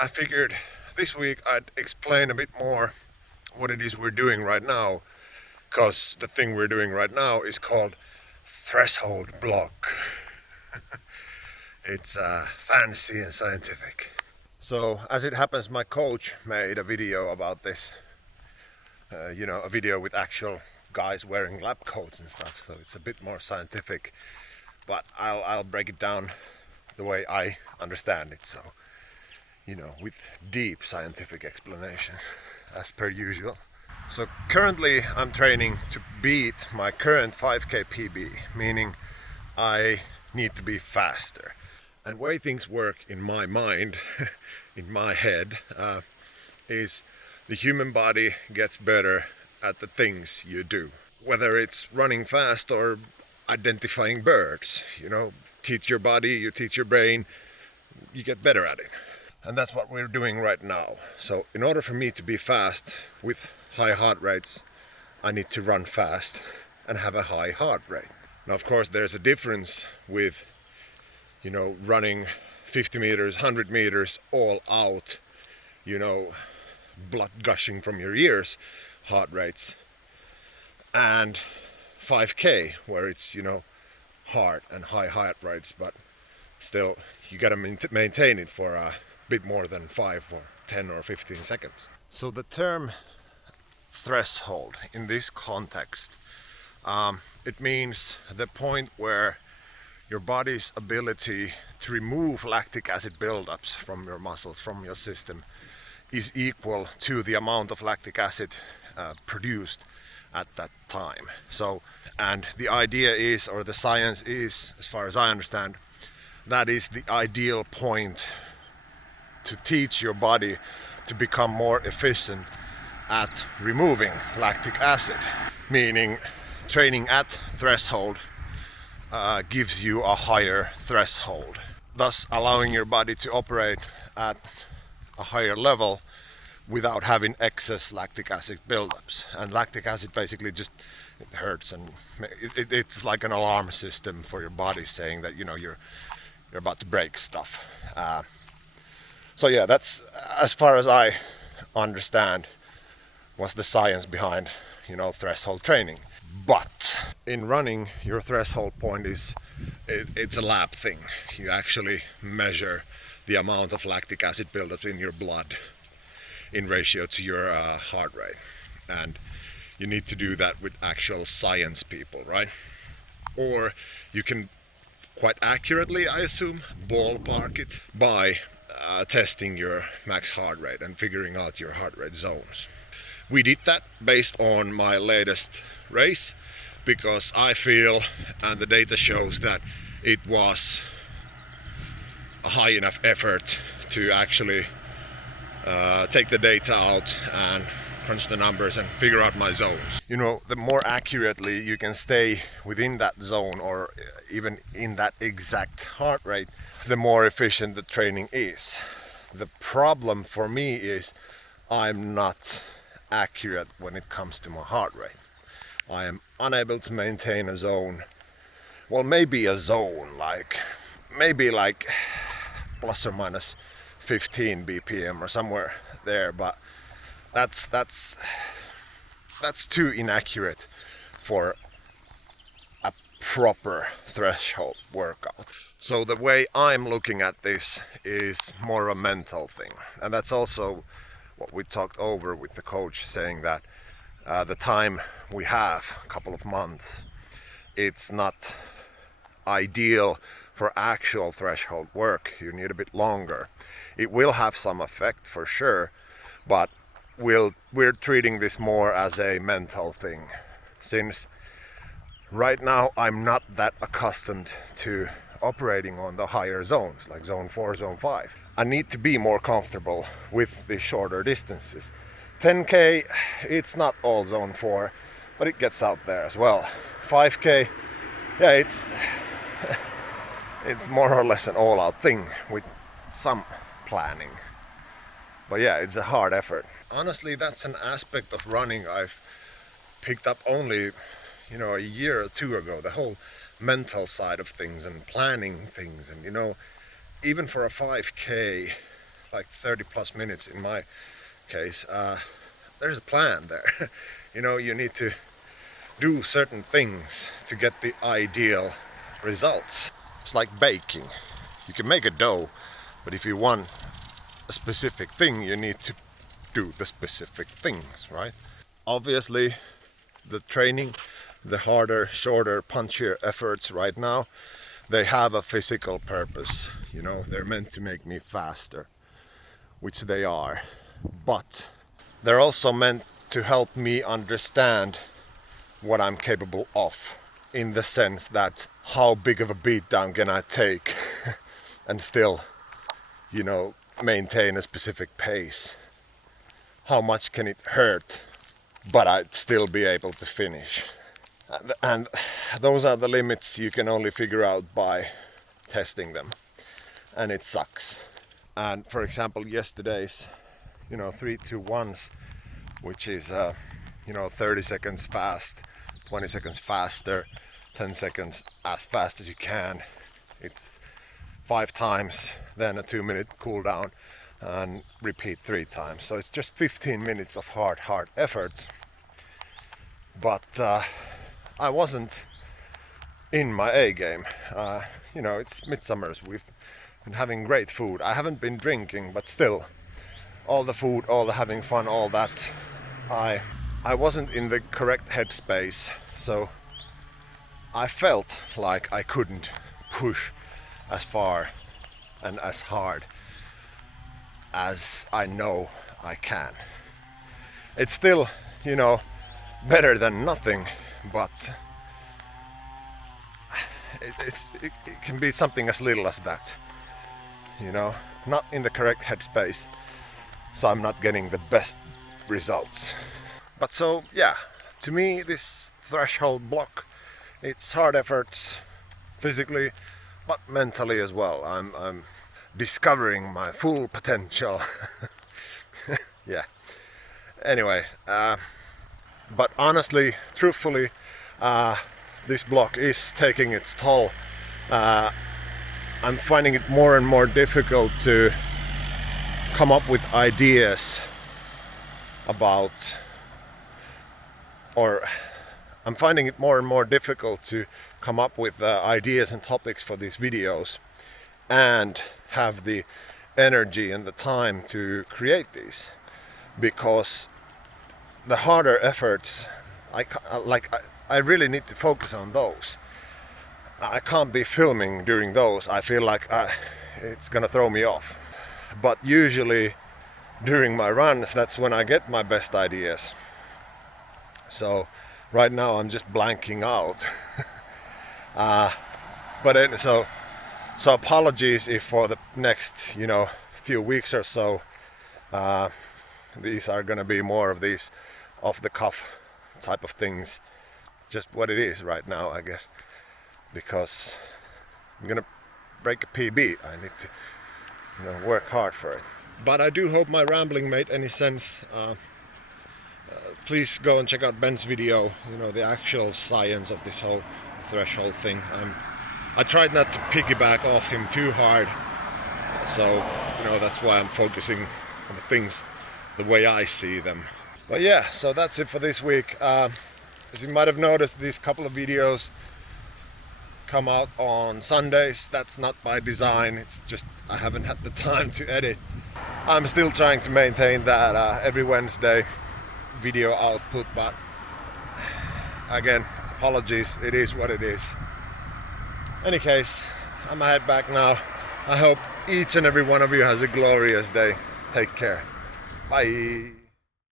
I figured this week I'd explain a bit more what it is we're doing right now, because the thing we're doing right now is called threshold block. It's fancy and scientific. So as it happens, my coach made a video about this, a video with actual guys wearing lab coats and stuff, so it's a bit more scientific, but I'll break it down the way I understand it, so with deep scientific explanations as per usual. So currently I'm training to beat my current 5k PB, meaning I need to be faster. And the way things work in my mind, in my head, is the human body gets better at the things you do. Whether it's running fast or identifying birds, teach your body, you teach your brain, you get better at it. And that's what we're doing right now. So in order for me to be fast with high heart rates, I need to run fast and have a high heart rate. Now of course there's a difference with running 50 meters, 100 meters all out, blood gushing from your ears heart rates, and 5k where it's hard and high heart rates, but still you gotta maintain it for a bit more than 5 or 10 or 15 seconds. So the term threshold in this context, it means the point where your body's ability to remove lactic acid buildups from your muscles, from your system, is equal to the amount of lactic acid produced at that time. So, and the idea is, or the science is, as far as I understand, that is the ideal point to teach your body to become more efficient at removing lactic acid, meaning training at threshold gives you a higher threshold, thus allowing your body to operate at a higher level without having excess lactic acid buildups. And lactic acid basically just it hurts, and it's like an alarm system for your body saying that you're about to break stuff. So yeah, that's as far as I understand what's the science behind threshold training. But in running, your threshold point it's a lab thing. You actually measure the amount of lactic acid buildup in your blood in ratio to your heart rate, and you need to do that with actual science people, right? Or you can quite accurately, I assume, ballpark it by testing your max heart rate and figuring out your heart rate zones. We did that based on my latest race because I feel, and the data shows, that it was a high enough effort to actually take the data out and crunch the numbers and figure out my zones. The more accurately you can stay within that zone or even in that exact heart rate, the more efficient the training is. The problem for me is I'm not accurate when it comes to my heart rate. I am unable to maintain a zone. Well, maybe a zone maybe plus or minus 15 BPM or somewhere there, but that's too inaccurate for a proper threshold workout. So the way I'm looking at this is more a mental thing, and that's also what we talked over with the coach, saying that the time we have, a couple of months, it's not ideal for actual threshold work. You need a bit longer. It will have some effect for sure, but we're treating this more as a mental thing, since right now I'm not that accustomed to operating on the higher zones like zone 4, zone 5. I need to be more comfortable with the shorter distances. 10k, it's not all zone 4, but it gets out there as well. 5k, yeah, it's more or less an all-out thing with some planning. But yeah, it's a hard effort. Honestly, that's an aspect of running I've picked up only, a year or two ago. The whole mental side of things and planning things, and even for a 5k, like 30 plus minutes in my case, there's a plan there. You know, you need to do certain things to get the ideal results. It's like baking. You can make a dough, but if you want a specific thing, you need to do the specific things, right? Obviously, the training, the harder, shorter, punchier efforts right now, they have a physical purpose. You know, they're meant to make me faster, which they are. But they're also meant to help me understand what I'm capable of, in the sense that how big of a beatdown can I take and still, you know, maintain a specific pace. How much can it hurt, but I'd still be able to finish. And those are the limits you can only figure out by testing them. And it sucks. And for example, yesterday's, 3-2-1s, which is, 30 seconds fast, 20 seconds faster, 10 seconds as fast as you can. It's 5 times, then a 2-minute cool down, and repeat 3 times. So it's just 15 minutes of hard efforts. But I wasn't in my A game. It's midsummers. We've been having great food. I haven't been drinking, but still, all the food, all the having fun, all that, I wasn't in the correct headspace. So I felt like I couldn't push as far and as hard as I know I can. It's still, better than nothing, but it can be something as little as that, not in the correct headspace, so I'm not getting the best results. But so yeah, to me this threshold block, it's hard efforts physically but mentally as well. I'm discovering my full potential. Yeah, anyway, but honestly, truthfully, this block is taking its toll. I'm finding it more and more difficult to come up with ideas about, or I'm finding it more and more difficult to come up with ideas and topics for these videos and have the energy and the time to create these, because the harder efforts, I really need to focus on those. I can't be filming during those. I feel like it's gonna throw me off. But usually during my runs, that's when I get my best ideas. So right now I'm just blanking out. So apologies if for the next, few weeks or so, these are gonna be more of these off the cuff type of things. Just what it is right now, I guess, because I'm gonna break a PB. I need to, work hard for it. But I do hope my rambling made any sense. Please go and check out Ben's video, the actual science of this whole threshold thing. I tried not to piggyback off him too hard, so that's why I'm focusing on the things the way I see them. But yeah, so that's it for this week. As you might have noticed, these couple of videos come out on Sundays. That's not by design, it's just I haven't had the time to edit. I'm still trying to maintain that every Wednesday video output, but again, apologies, it is what it is. Any case, I'm gonna head back now. I hope each and every one of you has a glorious day. Take care. Bye.